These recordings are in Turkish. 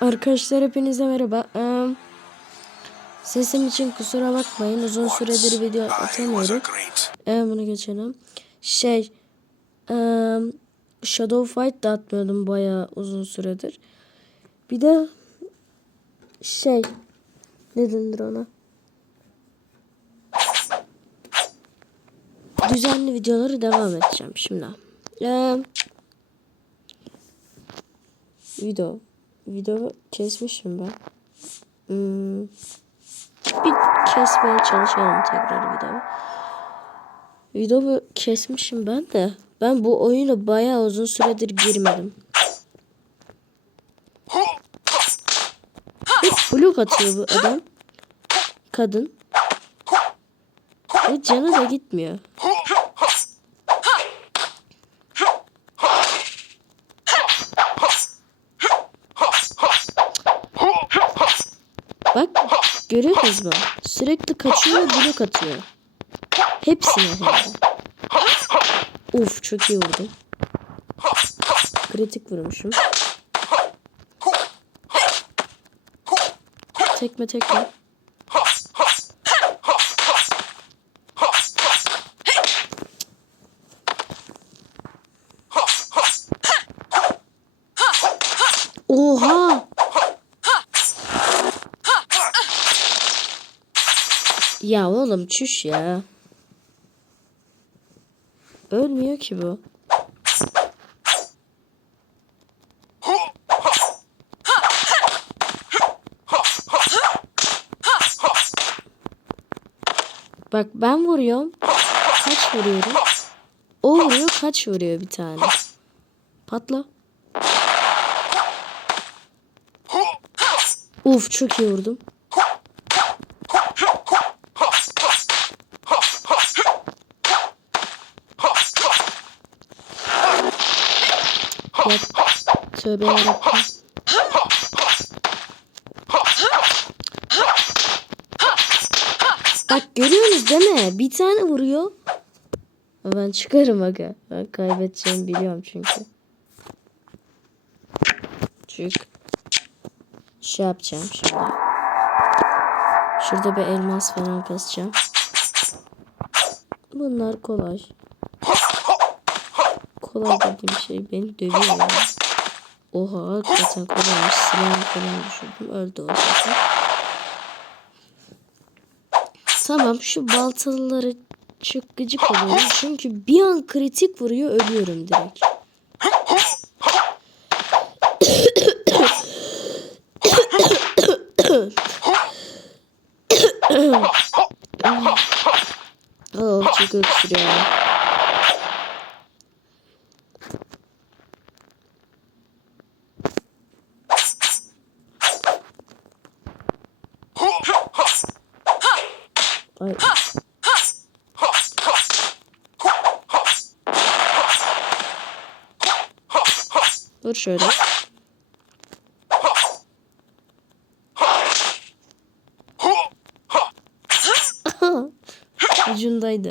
Arkadaşlar hepinize merhaba. Ee, sesim için kusura bakmayın. Uzun süredir video atamıyorum. Ee, bunu geçelim. Şey, Shadow Fight da atmıyordum bayağı uzun süredir. Bir de şey, ne denir ona? Düzenli videoları devam edeceğim şimdi. Ee, video. Video kesmişim ben. Hmm. Bir kesmeye çalışalım tekrar videoyu. Videoyu kesmişim ben de. Ben bu oyuna bayağı uzun süredir girmedim. Blok atıyor bu adam. Kadın. Ve canı da gitmiyor. Görüyorsunuz mu? Sürekli kaçıyor ve blok atıyor. Hepsine hem. Uf çok iyi vurdum. Kritik vurmuşum. Tekme tekme. Ya oğlum çüş ya. Ölmüyor ki bu. Bak ben vuruyorum. Kaç vuruyorum? O vuruyor kaç vuruyor bir tane. Patla. Uf çok iyi vurdum. Tövbe yarabbim. Bak görüyorsunuz değil mi? Bir tane vuruyor. Ben çıkarım aga. Ben kaybedeceğimi biliyorum çünkü. Çünkü şey yapacağım şimdi. Şurada bir elmas falan kasacağım. Bunlar kolay. Kolay dediğim şey beni dövüyor ya. Oha hakikaten kolaymış. Silah falan düşürdüm. Öldü o zaten. Tamam şu baltalıları çok gıcık oluyorum. Çünkü bir an kritik vuruyor ölüyorum direkt. Oh çok öksürüyor. Ay. Dur şöyle. Ucundaydı.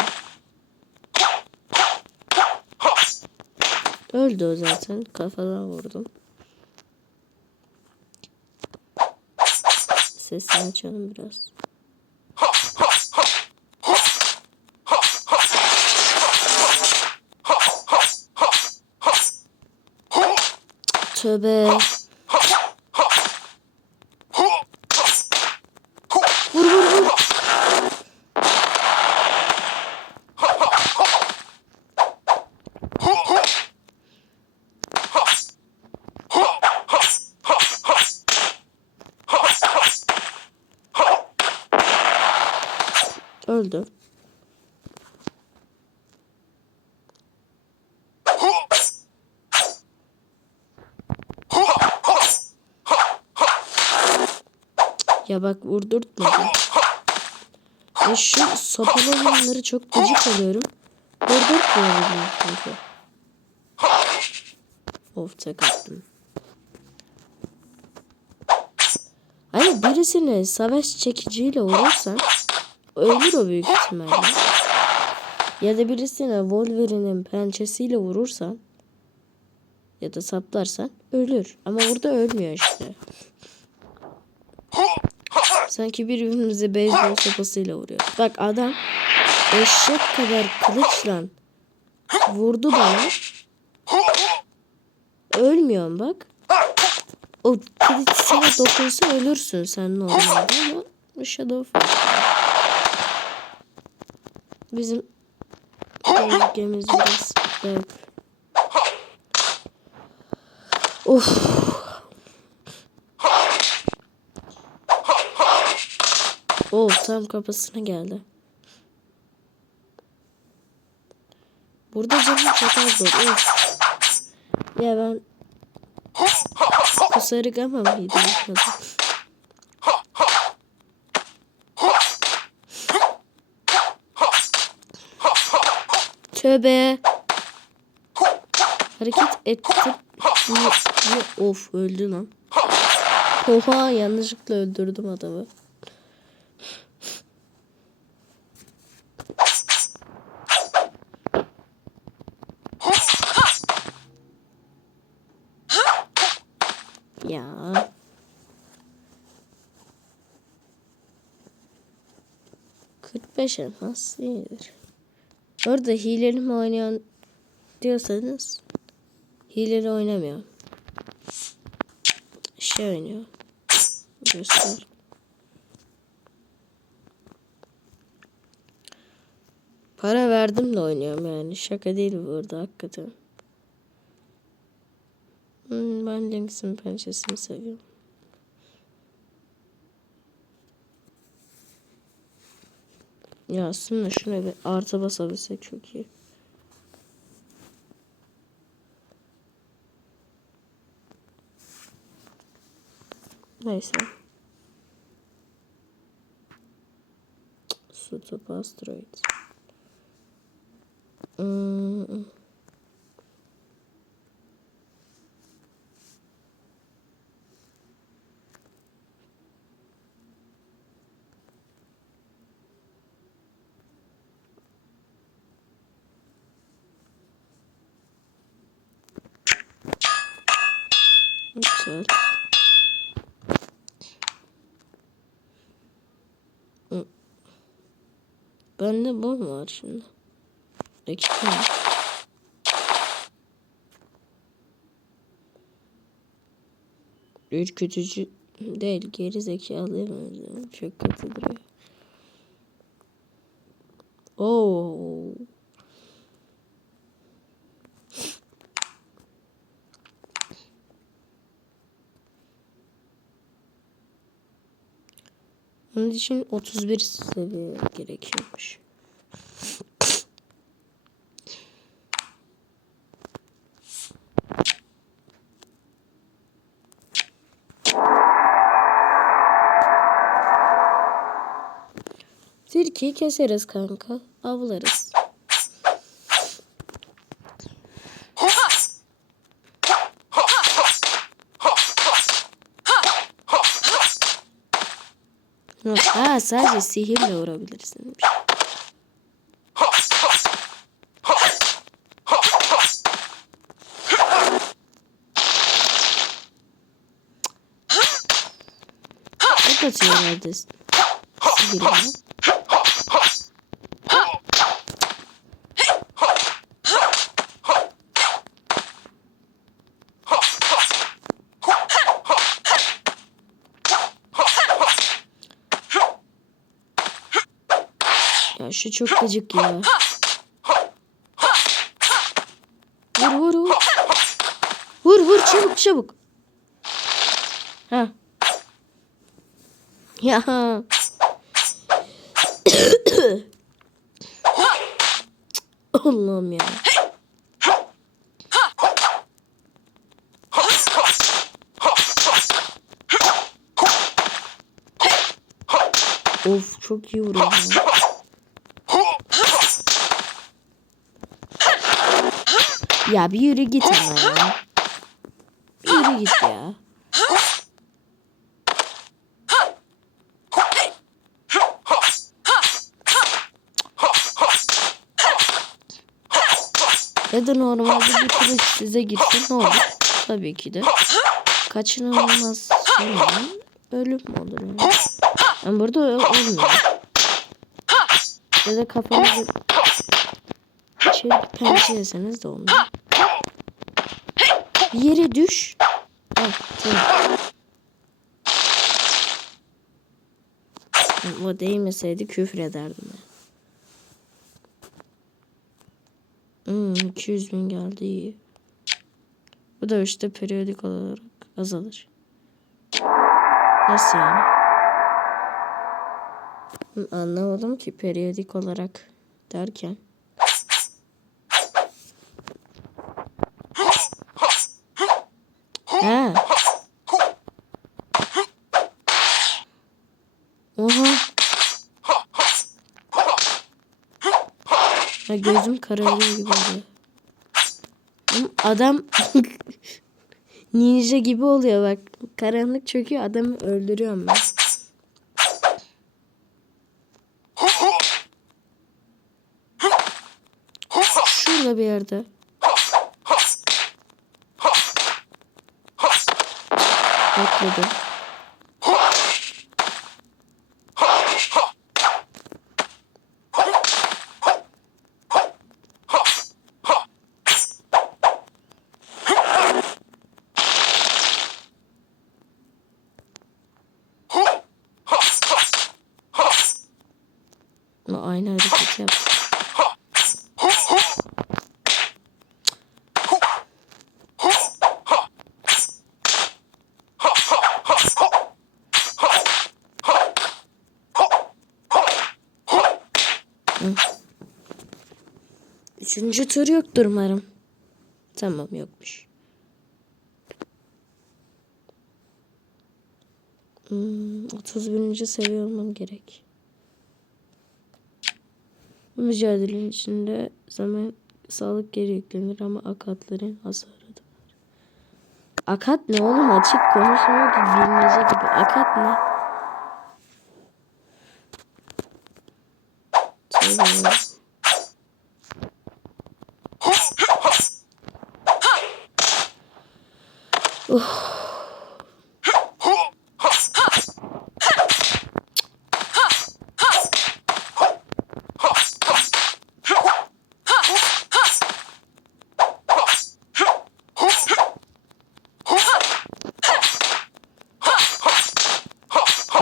Öldü o zaten. Kafadan vurdum. Sesini açalım biraz. Tövbe. Vur vur vur. Öldü. Ya bak vurdurtmadı. E şu sopalı olanları çok gıcık alıyorum. Vurdurtmuyor çünkü. Of tek attım. Hani birisini savaş çekiciyle vurursan ölür o büyük ihtimalle. Ya da birisine Wolverine'in pençesiyle vurursan ya da saplarsan ölür. Ama burada ölmüyor işte. Sanki birbirimizi beyzbol sopasıyla vuruyor. Bak adam eşek kadar kılıçla vurdu bana. Ölmüyorum bak. O kılıç sana dokunsa ölürsün sen normalde ama Shadow. Bizim bölgemiz biraz garip. Of. Oh tam kafasına geldi. Burada canım çok az zor. Of. Ya ben kusarık ama mıydı? Adı? Tövbe. Hareket ettim. Of öldü lan. Oha yanlışlıkla öldürdüm adamı. Ya. Beş elmas iyidir. Orada hileli mi oynayan diyorsanız hileli oynamıyor. Şey oynuyor. Göster. Para verdim de oynuyorum yani. Şaka değil bu arada hakikaten. Hmm, ben Lynx'in pençesini seviyorum. Ya aslında şuna bir artı basabilsek çok iyi. Neyse. Sutup asteroid. Hmm. Hı. Bende bu mu var şimdi? Dakika. Ürkütücü değil geri zekalıya benziyor. Çok kötü duruyor. Onun için 31 seviye gerekiyormuş. Tilkiyi keseriz kanka. Avlarız. Ha sadece sihirle vurabilirsin. Ne kaçıyor herhalde sihirle. Ya şu çok gıcık ya. Vur vur vur. Vur vur çabuk çabuk. Ha. Ya. Allah'ım ya. Of çok iyi vuruyor. Ya. Bir yürü git ama ya. Bir yürü git ya. Ya da normalde bir kılıç size girse ne olur? Tabii ki de. Kaçınılmaz sanırım. ölüm olur yani. Ama burada olmuyor. Ya da kafanızı bir pençe yeseniz de olmuyor. Bir yere düş. Al, tamam. O değmeseydi küfür ederdim. Hmm, 200 bin geldi iyi. Bu da işte periyodik olarak azalır. Nasıl yani? Anlamadım ki periyodik olarak derken. Ha. Oha. Ya gözüm kararıyor gibi oluyor. Adam ninja gibi oluyor bak. Karanlık çöküyor adamı öldürüyorum ben. Şurada bir yerde. Bekledim. Üçüncü tur yoktur umarım. Tamam yokmuş. Hmm, 31. seviye olmam gerek. Bu mücadelenin içinde zaman sağlık geri yüklenir ama akatların hasarı da var. Akat ne oğlum açık konuşmuyor ki bilmece gibi. Akat ne?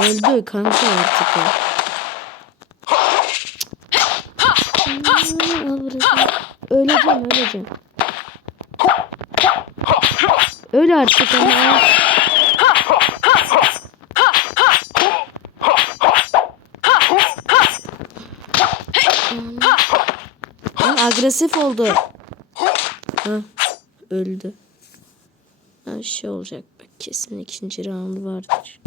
Öldü kanka artık o. Öleceğim öleceğim. Öl artık ama. Lan agresif oldu. Ha, öldü. Ha, şey olacak. Kesin ikinci round vardır.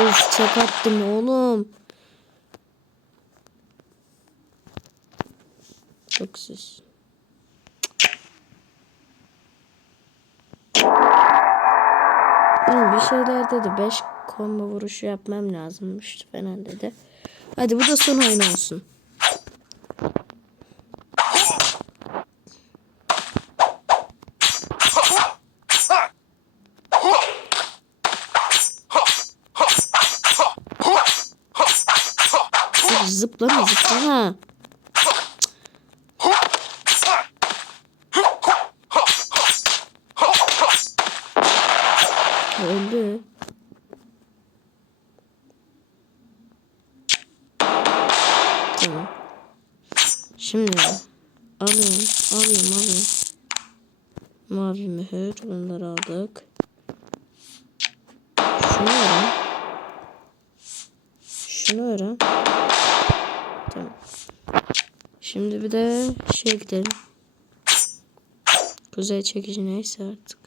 Of çok attım oğlum. Hı, bir şeyler dedi. 5 combo vuruşu yapmam lazımmış falan dedi. Hadi bu da son oyun olsun. Zıplama zıplama. Öldü. Şimdi alayım, alayım, alayım. Mavi mühür, bunları aldık. Şunu öğren. Şunu öğren. Tamam. Şimdi bir de şey gidelim. Kuzey çekici neyse artık.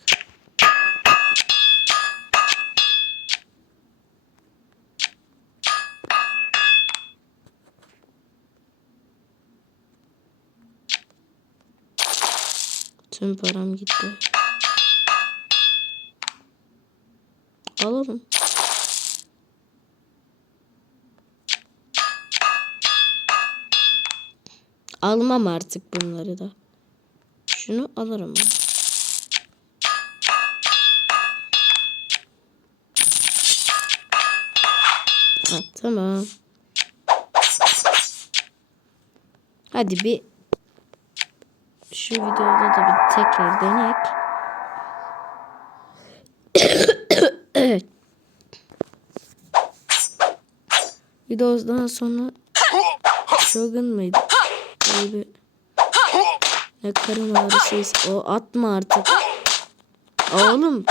Tüm param gitti. Alalım. Almam artık bunları da. Şunu alırım. ben. Ha, tamam. Hadi bir şu videoda da bir tekrar denek. evet. Videodan sonra Shogun mıydı? Öyle bir ne karın ağrısıysa o atma artık. Oğlum.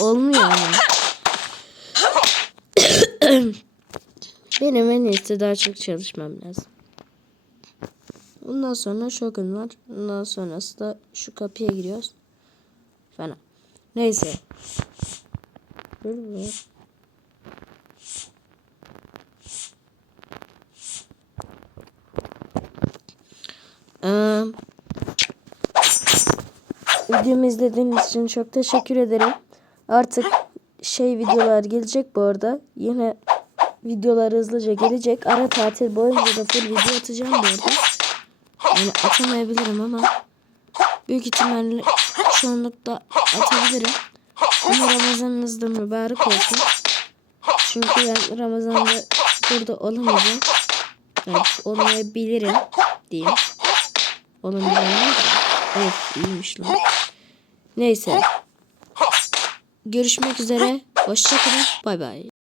Olmuyor ama. Benim en iyisi daha çok çalışmam lazım. Ondan sonra Shogun var. Ondan sonrası da şu kapıya giriyoruz. Falan. Neyse. Be. Ee, videomu izlediğiniz için çok teşekkür ederim. Artık şey videolar gelecek bu arada. Yine videolar hızlıca gelecek. Ara tatil boyunca da full video atacağım bu arada. Yani atamayabilirim ama büyük ihtimalle çoğunlukla atabilirim. Ama Ramazanınız da mübarek olsun. Çünkü ben Ramazan'da burada olamayacağım. Yani olmayabilirim diyeyim. Olamayacağım. Evet iyiymiş lan. Neyse. Görüşmek üzere. Hoşçakalın. Bay bay.